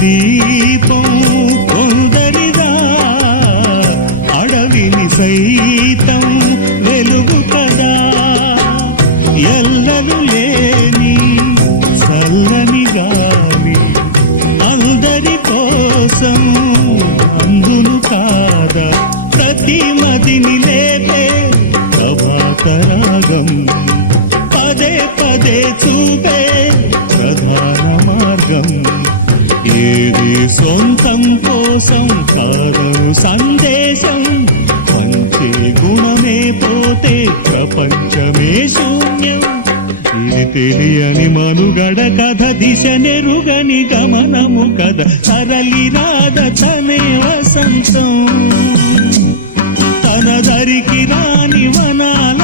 దీపం కొందరిదా, అడవిని సైతం వెలుగు కదా. ఎల్లలు లేని చల్లని గాలి అందరి కోసం అందును కాదా. ప్రతి మదిని లేపే ప్రభాతరాగం పదే పదే చూపే ప్రధాన మార్గం. ఏది సొంతం కోసం కాదను సందేశం, పంచే గుణమే పోతే ప్రపంచమే శూన్యం. ఇది తెలియని మనుగడ కథ, దిశ నెరుగని గమనము కథ, సరళి రాధ తనే వసంతం. తన దరికి రాని వనాల